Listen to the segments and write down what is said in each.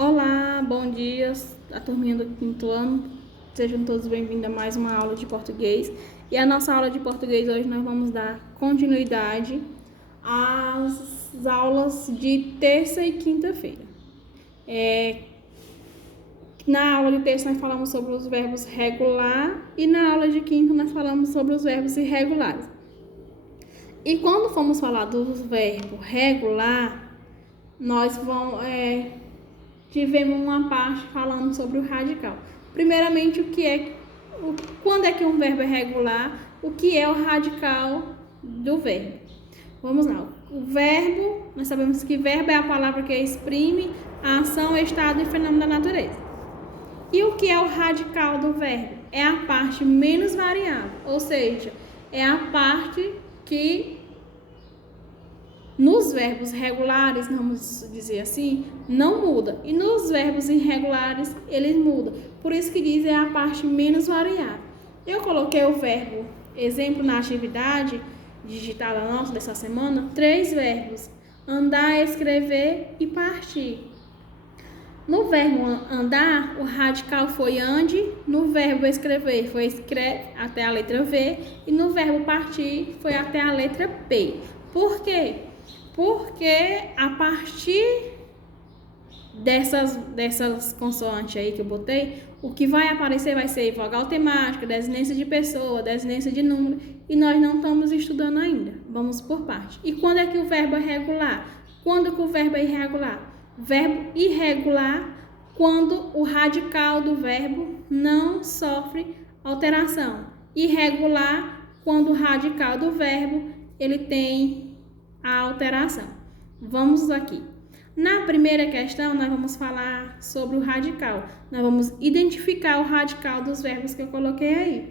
Olá, bom dia, a turminha do quinto ano. Sejam todos bem-vindos a mais uma aula de português. E a nossa aula de português hoje nós vamos dar continuidade às aulas de terça e quinta-feira. Na aula de terça nós falamos sobre os verbos regular e na aula de quinta nós falamos sobre os verbos irregulares. E quando formos falar do verbo regular, nós tivemos uma parte falando sobre o radical. Primeiramente, quando é que um verbo é regular, o que é o radical do verbo. Vamos lá. O verbo, nós sabemos que verbo é a palavra que exprime a ação, estado e fenômeno da natureza. E o que é o radical do verbo? É a parte menos variável, ou seja, é a parte que nos verbos regulares, vamos dizer assim, não muda. E nos verbos irregulares, eles mudam. Por isso que diz é a parte menos variável. Eu coloquei o verbo exemplo na atividade digitada nossa dessa semana, 3 verbos: andar, escrever e partir. No verbo andar, o radical foi ande, no verbo escrever foi escreve até a letra V e no verbo partir foi até a letra P. Por quê? Porque a partir dessas consoantes aí que eu botei, o que vai aparecer vai ser vogal temática, desinência de pessoa, desinência de número, e nós não estamos estudando ainda. Vamos por parte. E quando é que o verbo é regular? Quando que o verbo é irregular? Verbo irregular quando o radical do verbo não sofre alteração. Irregular quando o radical do verbo ele tem a alteração. Vamos aqui. Na primeira questão, nós vamos falar sobre o radical. Nós vamos identificar o radical dos verbos que eu coloquei aí.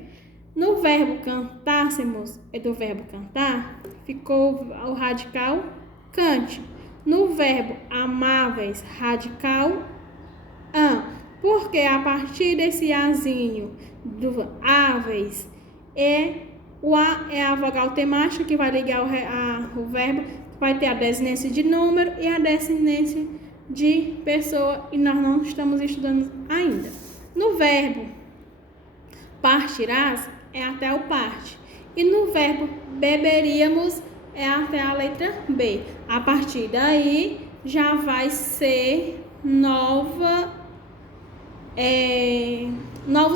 No verbo cantássemos, é do verbo cantar, ficou o radical cante. No verbo amáveis, radical porque a partir desse azinho do áveis o A é a vogal temática que vai ligar o verbo, vai ter a desinência de número e a desinência de pessoa, e nós não estamos estudando ainda. No verbo partirás é até o parte, e no verbo beberíamos é até a letra B. A partir daí já vai ser novos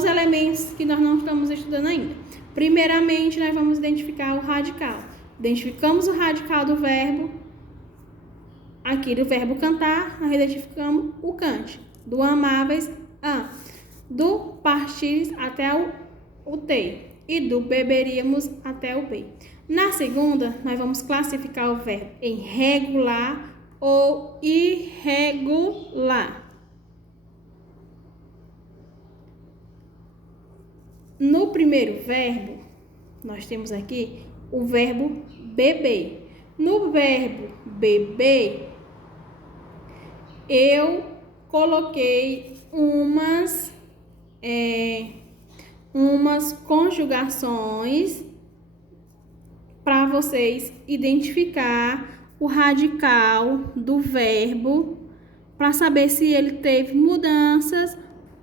elementos que nós não estamos estudando ainda. Primeiramente, nós vamos identificar o radical. Identificamos o radical do verbo. Aqui do verbo cantar, nós identificamos o cante. Do amáveis, do partires até o T. E do beberíamos até o P. Na segunda, nós vamos classificar o verbo em regular ou irregular. No primeiro verbo, nós temos aqui o verbo beber. No verbo beber, eu coloquei umas conjugações para vocês identificar o radical do verbo, para saber se ele teve mudanças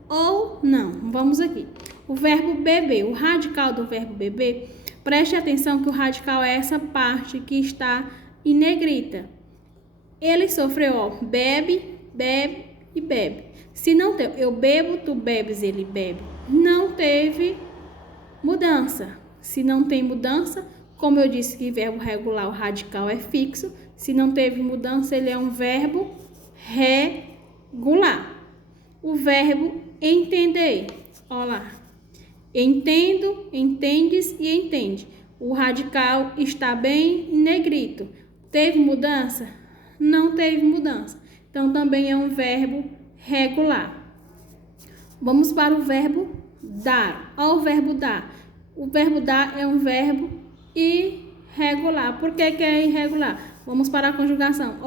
ou não. Vamos aqui. O verbo beber, o radical do verbo beber, preste atenção que o radical é essa parte que está em negrita. Ele sofreu, bebe, bebe e bebe. Se não tem, eu bebo, tu bebes, ele bebe. Não teve mudança. Se não tem mudança, como eu disse que verbo regular, o radical é fixo. Se não teve mudança, ele é um verbo regular. O verbo entender, olha lá. Entendo, entendes e entende. O radical está bem em negrito. Teve mudança? Não teve mudança. Então, também é um verbo regular. Vamos para o verbo dar. Olha o verbo dar. O verbo dar é um verbo irregular. Por que é irregular? Vamos para a conjugação.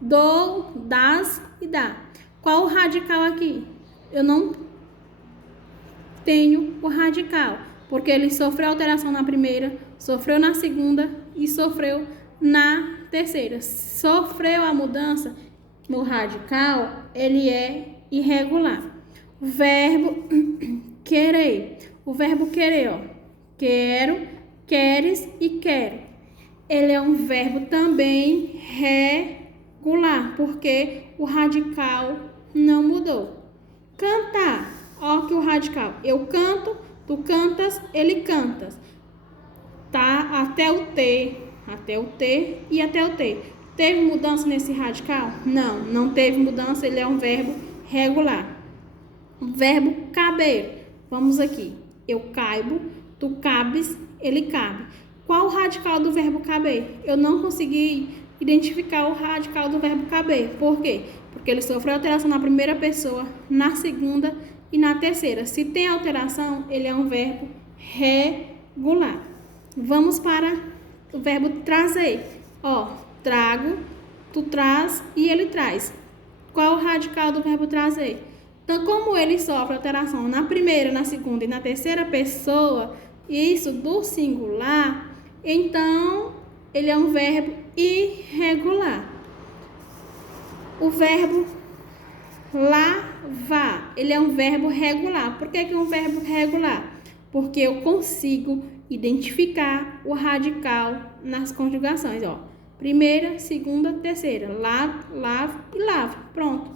Dou, das e dá. Qual o radical aqui? Eu não tenho o radical, porque ele sofreu alteração na primeira, sofreu na segunda e sofreu na terceira. Sofreu a mudança no radical, ele é irregular. O verbo querer. O verbo querer, ó. Quero, queres e quero. Ele é um verbo também regular, porque o radical não mudou. Cantar. Ó que o radical. Eu canto, tu cantas, ele cantas. Tá? Até o T e até o T. Teve mudança nesse radical? Não, não teve mudança, ele é um verbo regular. O verbo caber. Vamos aqui. Eu caibo, tu cabes, ele cabe. Qual o radical do verbo caber? Eu não consegui identificar o radical do verbo caber. Por quê? Porque ele sofreu alteração na primeira pessoa, na segunda e na terceira. Se tem alteração, ele é um verbo regular. Vamos para o verbo trazer. Ó, trago, tu traz e ele traz. Qual o radical do verbo trazer? Então, como ele sofre alteração na primeira, na segunda e na terceira pessoa, isso do singular, então ele é um verbo irregular. O verbo lavar, ele é um verbo regular. Por que é um verbo regular? Porque eu consigo identificar o radical nas conjugações, ó. Primeira, segunda, terceira. Lavo, lavo e lavo. Pronto.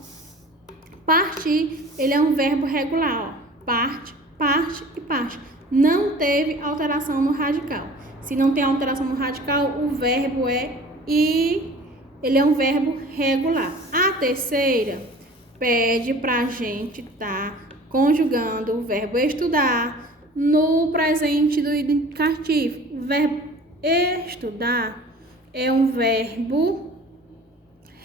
Partir, ele é um verbo regular, ó. Parte, parte e parte. Não teve alteração no radical. Se não tem alteração no radical, o verbo ele é um verbo regular. A terceira pede pra gente estar conjugando o verbo estudar no presente do indicativo. O verbo estudar é um verbo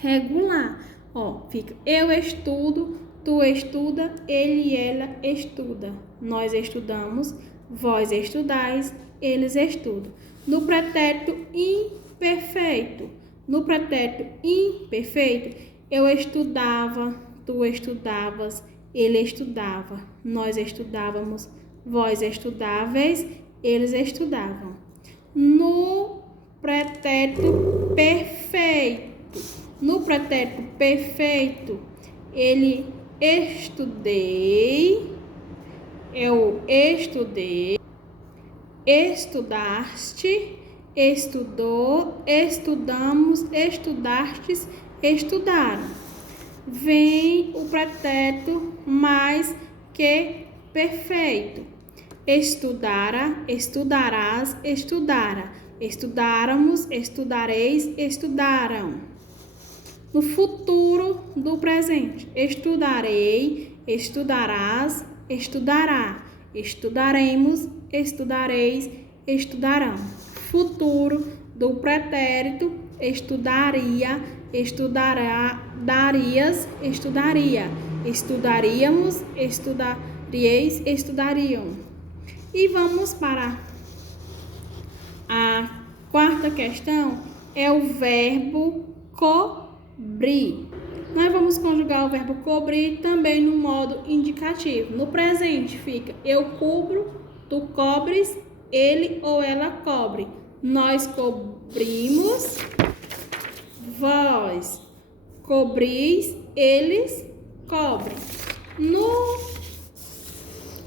regular. Ó, fica eu estudo, tu estuda, ele e ela estuda. Nós estudamos, vós estudais, eles estudam. No pretérito imperfeito. No pretérito imperfeito, eu estudava, tu estudavas, ele estudava. Nós estudávamos, vós estudáveis, eles estudavam. No pretérito perfeito. No pretérito perfeito, ele estudei, eu estudei, estudaste, estudou, estudamos, estudastes, estudaram. Vem o pretérito mais que perfeito. Estudara, estudarás, estudara. Estudáramos, estudareis, estudaram. No futuro do presente. Estudarei, estudarás, estudará. Estudaremos, estudareis, estudarão. Futuro do pretérito. Estudaria, estudará, darias, estudaria. Estudaríamos, estudarieis, estudariam. E vamos para a quarta questão. É o verbo cobrir. Nós vamos conjugar o verbo cobrir também no modo indicativo. No presente fica eu cubro, tu cobres, ele ou ela cobre. Nós cobrimos, vós cobris, eles cobrem. No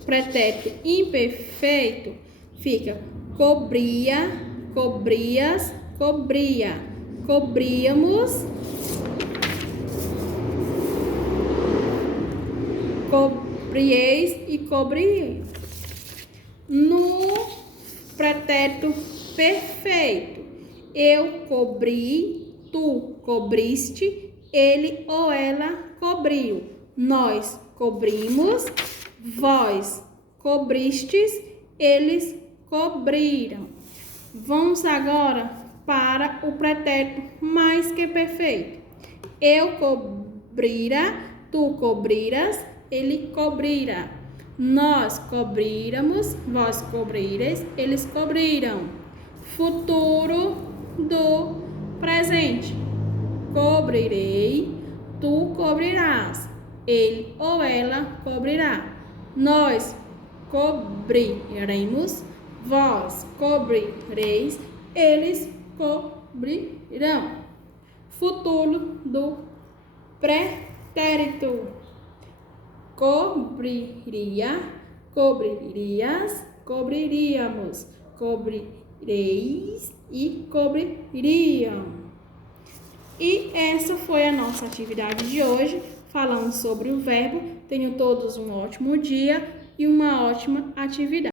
pretérito imperfeito fica cobria, cobrias, cobria. Cobríamos, cobrieis e cobrieis. No pretérito perfeito, eu cobri, tu cobriste, ele ou ela cobriu. Nós cobrimos, vós cobristes, eles cobriram. Vamos agora para o pretérito mais que perfeito. Eu cobrira, tu cobriras, ele cobrira. Nós cobriramos, vós cobrireis, eles cobriram. Futuro do presente. Cobrirei, tu cobrirás, ele ou ela cobrirá. Nós cobriremos, vós cobrireis, eles cobrirão. Futuro do Pretérito. Cobriria, cobririas, cobriríamos, cobrireis e cobririam. E essa foi a nossa atividade de hoje, falando sobre o verbo. Tenham todos um ótimo dia e uma ótima atividade.